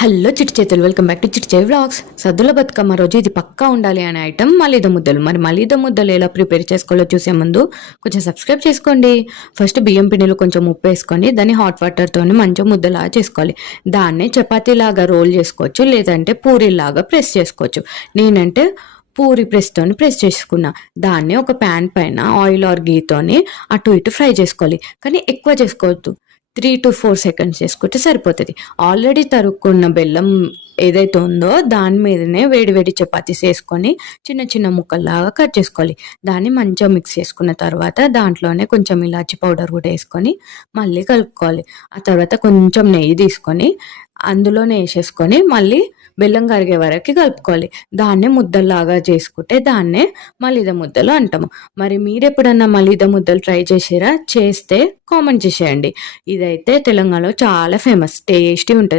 Hello చిట్టి చేతులు, welcome back to చిట్టి చేయి వ్లాగ్స్. సద్దుల బతుకమ్మ రోజు ఇది పక్కా ఉండాలి అనే ఐటమ్ మలీద ముద్దలు. మరి మలీద ముద్దలు ఎలా ప్రిపేర్ చేసుకోవాలో చూసే ముందు కొంచెం సబ్స్క్రైబ్ చేసుకోండి. ఫస్ట్ బియ్యం పిండిలో కొంచెం ఉప్పు వేసుకొని దాన్ని హాట్ వాటర్తో మంచిగా ముద్దలాగా చేసుకోవాలి. దాన్నే చపాతీలాగా రోల్ చేసుకోవచ్చు, లేదంటే పూరీలాగా ప్రెస్ చేసుకోవచ్చు. నేనంటే పూరి ప్రెస్ చేసుకున్నా. దాన్ని ఒక ప్యాన్ పైన ఆయిల్ ఆర్ గీతోని అటు ఇటు ఫ్రై చేసుకోవాలి, కానీ ఎక్కువ చేసుకోవద్దు. 3 to 4 సెకండ్స్ చేసుకుంటే సరిపోతుంది. ఆల్రెడీ తరుక్కున్న బెల్లం ఏదైతే ఉందో దాని మీదనే వేడి వేడి చపాతీస్ వేసుకొని చిన్న చిన్న ముక్కల్లాగా కట్ చేసుకోవాలి. దాన్ని మంచిగా మిక్స్ చేసుకున్న తర్వాత దాంట్లోనే కొంచెం ఇలాచి పౌడర్ కూడా వేసుకొని మళ్ళీ కలుపుకోవాలి. ఆ తర్వాత కొంచెం నెయ్యి తీసుకొని అందులోనే వేసేసుకొని మళ్ళీ బెల్లం కరిగే వరకు కలుపుకోవాలి. దాన్నే ముద్దల్లాగా చేసుకుంటే దాన్నే మలీదా ముద్దలు అంటాము. మరి మీరెప్పుడన్నా మలీదా ముద్దలు ట్రై చేసిరా? చేస్తే కామెంట్ చేసేయండి. ఇదైతే తెలంగాణలో చాలా ఫేమస్, టేస్టీ ఉంటుంది.